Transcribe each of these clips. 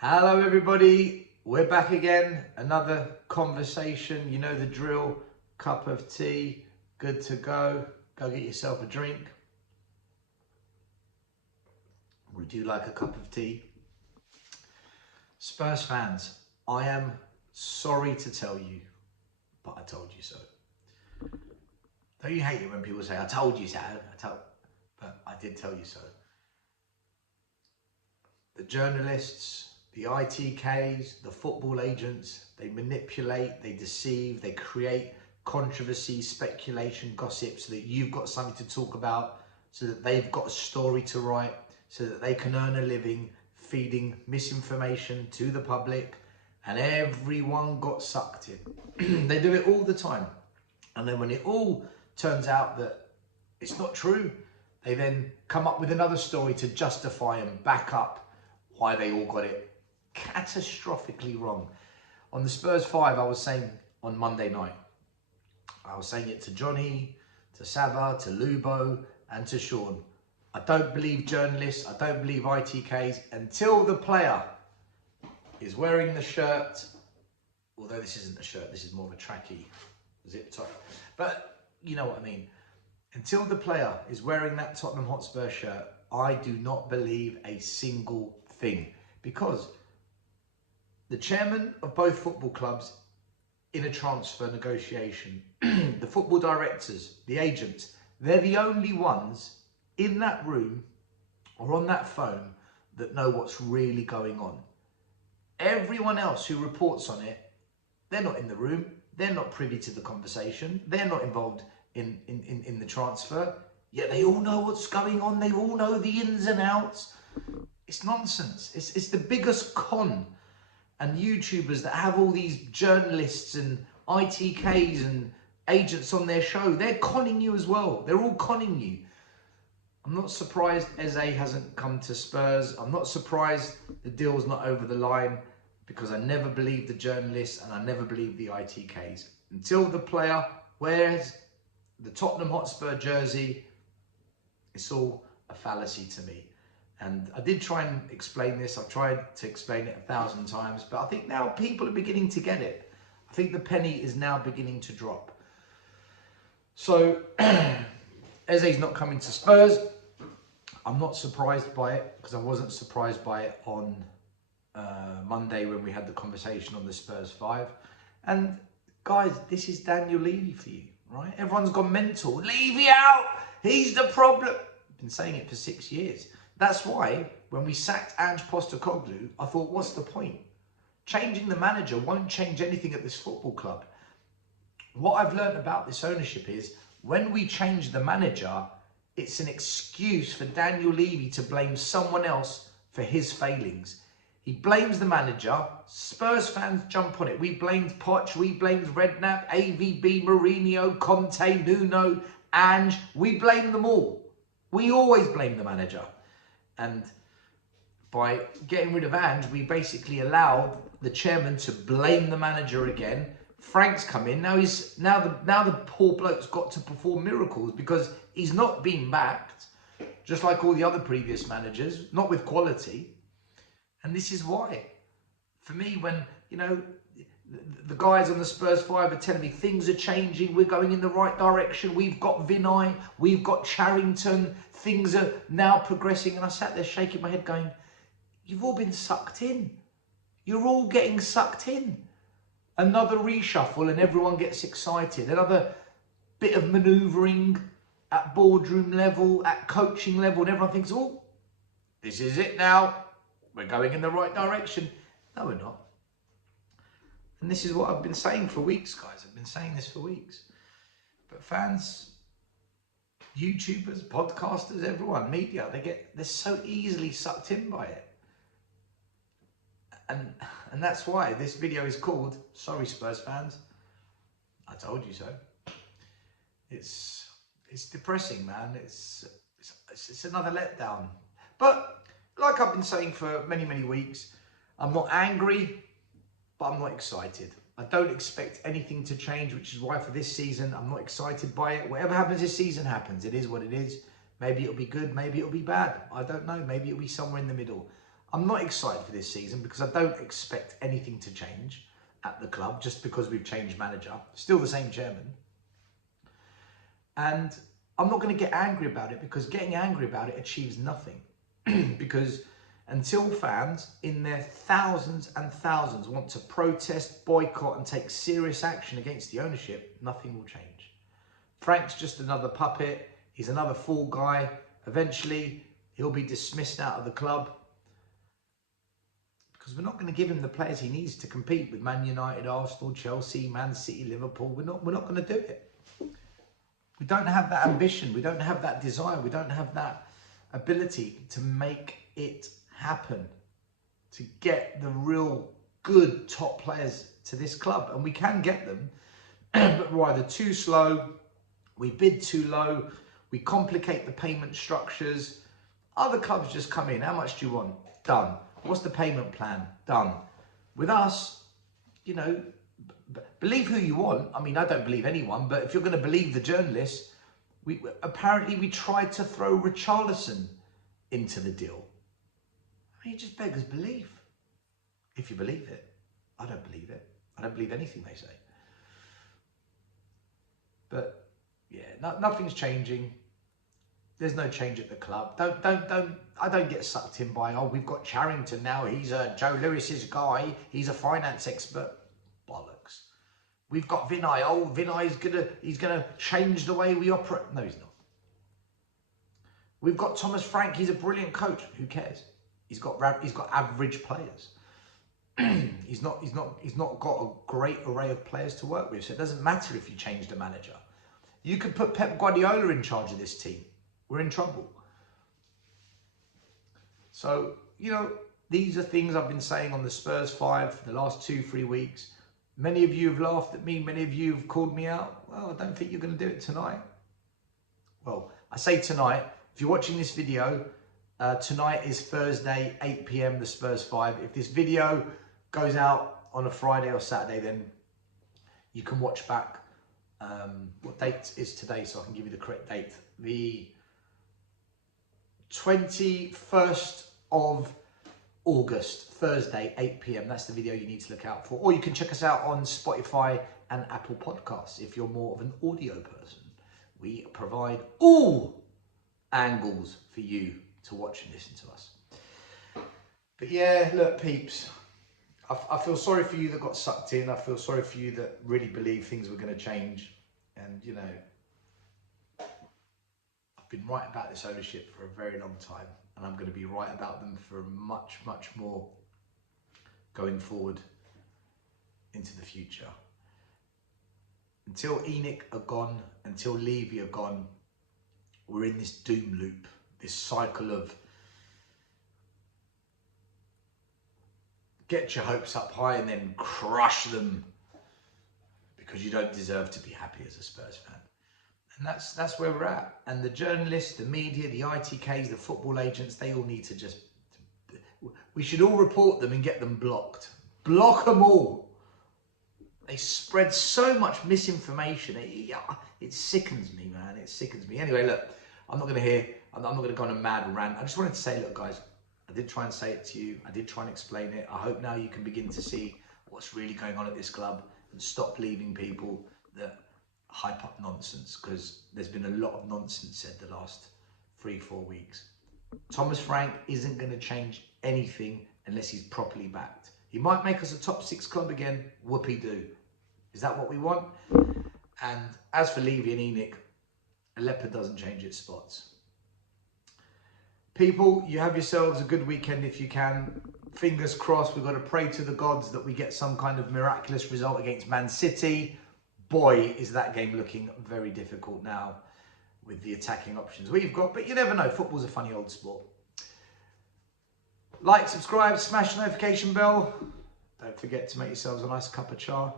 Hello everybody, we're back again, another conversation, you know the drill, cup of tea, good to go get yourself a drink. Would you like a cup of tea? Spurs fans, I am sorry to tell you, but I told you so. Don't you hate it when people say, I told you so, but I did tell you so. The journalists, the ITKs, the football agents, they manipulate, they deceive, they create controversy, speculation, gossip so that you've got something to talk about, so that they've got a story to write, so that they can earn a living feeding misinformation to the public, and everyone got sucked in. They do it all the time. And then when it all turns out that it's not true, they then come up with another story to justify and back up why they all got it catastrophically wrong. On the Spurs 5, I was saying on Monday night, I was saying it to Johnny, to Saba, to Lubo, and to Sean. I don't believe journalists, I don't believe ITKs until the player is wearing the shirt, although this isn't a shirt, this is more of a trackie zip top, but you know what I mean. Until the player is wearing that Tottenham Hotspur shirt, I do not believe a single thing, because the chairman of both football clubs in a transfer negotiation, the football directors, the agents, they're the only ones in that room or on that phone that know what's really going on. Everyone else who reports on it, they're not in the room, they're not privy to the conversation, they're not involved in the transfer, yet they all know what's going on, they all know the ins and outs. It's nonsense. It's the biggest con. And YouTubers that have all these journalists and ITKs and agents on their show, they're conning you as well. They're all conning you. I'm not surprised Eze hasn't come to Spurs. I'm not surprised the deal's not over the line, because I never believed the journalists and I never believed the ITKs. Until the player wears the Tottenham Hotspur jersey, it's all a fallacy to me. And I did try and explain this. I've tried to explain it 1,000 times, but I think now people are beginning to get it. I think the penny is now beginning to drop. So Eze's not coming to Spurs. I'm not surprised by it, because I wasn't surprised by it on Monday when we had the conversation on the Spurs 5. And guys, this is Daniel Levy for you, right? Everyone's gone mental. Levy out! He's the problem. I've been saying it for 6 years. That's why when we sacked Ange Postecoglou, I thought, what's the point? Changing the manager won't change anything at this football club. What I've learned about this ownership is when we change the manager, it's an excuse for Daniel Levy to blame someone else for his failings. He blames the manager. Spurs fans jump on it. We blamed Poch, we blamed Redknapp, AVB, Mourinho, Conte, Nuno, Ange. We blame them all. We always blame the manager. And by getting rid of Ange, we basically allowed the chairman to blame the manager again. Frank's come in. Now the poor bloke's got to perform miracles, because he's not been backed, just like all the other previous managers, not with quality. And this is why. For me, when, you know, the guys on the Spurs 5 are telling me things are changing, we're going in the right direction, we've got Vinay, we've got Charrington, things are now progressing, and I sat there shaking my head going, you've all been sucked in. You're all getting sucked in. Another reshuffle and everyone gets excited. Another bit of manoeuvring at boardroom level, at coaching level, and everyone thinks, oh, this is it now. We're going in the right direction. No, we're not. And this is what I've been saying for weeks, guys. I've been saying this for weeks. But fans, YouTubers, podcasters, everyone, media, they're so easily sucked in by it. And that's why this video is called, sorry Spurs fans, I told you so. It's depressing, man. It's another letdown. But like I've been saying for many, many weeks, I'm not angry, but I'm not excited. I don't expect anything to change, which is why for this season, I'm not excited by it. Whatever happens this season happens. It is what it is. Maybe it'll be good, maybe it'll be bad. I don't know. Maybe it'll be somewhere in the middle. I'm not excited for this season because I don't expect anything to change at the club just because we've changed manager. Still the same chairman. And I'm not going to get angry about it because getting angry about it achieves nothing. Because until fans in their thousands and thousands want to protest, boycott and take serious action against the ownership, nothing will change. Frank's just another puppet. He's another fall guy. Eventually, he'll be dismissed out of the club because we're not going to give him the players he needs to compete with Man United, Arsenal, Chelsea, Man City, Liverpool. We're not going to do it. We don't have that ambition. We don't have that desire. We don't have that ability to make it happen, to get the real good top players to this club. And we can get them, but we're either too slow, we bid too low, we complicate the payment structures. Other clubs just come in. How much do you want? Done. What's the payment plan? Done. With us, you know, believe who you want. I mean, I don't believe anyone, but if you're going to believe the journalists, apparently we tried to throw Richarlison into the deal. I mean, it just beggars belief. If you believe it. I don't believe it. I don't believe anything they say. But yeah, nothing's changing. There's no change at the club. I don't get sucked in by, oh, we've got Charrington now. He's Joe Lewis's guy. He's a finance expert. Bollocks. We've got Vinay. Oh, Vinay's he's gonna change the way we operate. No, he's not. We've got Thomas Frank. He's a brilliant coach. Who cares? He's got average players. he's not got a great array of players to work with. So it doesn't matter if you change the manager. You could put Pep Guardiola in charge of this team. We're in trouble. So, you know, these are things I've been saying on the Spurs 5 for the last 2-3 weeks. Many of you have laughed at me. Many of you have called me out. Well, I don't think you're going to do it tonight. Well, I say tonight. If you're watching this video, tonight is Thursday, 8 PM, the Spurs 5. If this video goes out on a Friday or Saturday, then you can watch back. What date is today, so I can give you the correct date. The 21st of August, Thursday, 8 PM. That's the video you need to look out for. Or you can check us out on Spotify and Apple Podcasts if you're more of an audio person. We provide all angles for you to watch and listen to us. But yeah, look, peeps, I feel sorry for you that got sucked in. I feel sorry for you that really believe things were going to change. And, you know, I've been right about this ownership for a very long time. And I'm going to be right about them for much, much more going forward into the future. Until Enoch are gone, until Levy are gone, we're in this doom loop, this cycle of get your hopes up high and then crush them because you don't deserve to be happy as a Spurs fan. And that's where we're at. And the journalists, the media, the ITKs, the football agents, they all need to just, we should all report them and get them blocked. Block them all. They spread so much misinformation. It sickens me, man. It sickens me. Anyway, look, I'm not going to go on a mad rant. I just wanted to say, look, guys, I did try and say it to you. I did try and explain it. I hope now you can begin to see what's really going on at this club and stop believing people that hype up nonsense, because there's been a lot of nonsense said the last 3-4 weeks. Thomas Frank isn't going to change anything unless he's properly backed. He might make us a top 6 club again. Whoopie-doo. Is that what we want? And as for Levy and Enoch, a leopard doesn't change its spots. People, you have yourselves a good weekend if you can. Fingers crossed. We've got to pray to the gods that we get some kind of miraculous result against Man City. Boy, is that game looking very difficult now with the attacking options we've got. But you never know. Football's a funny old sport. Like, subscribe, smash the notification bell. Don't forget to make yourselves a nice cup of char.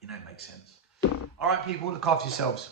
You know, it makes sense. All right, people, look after yourselves.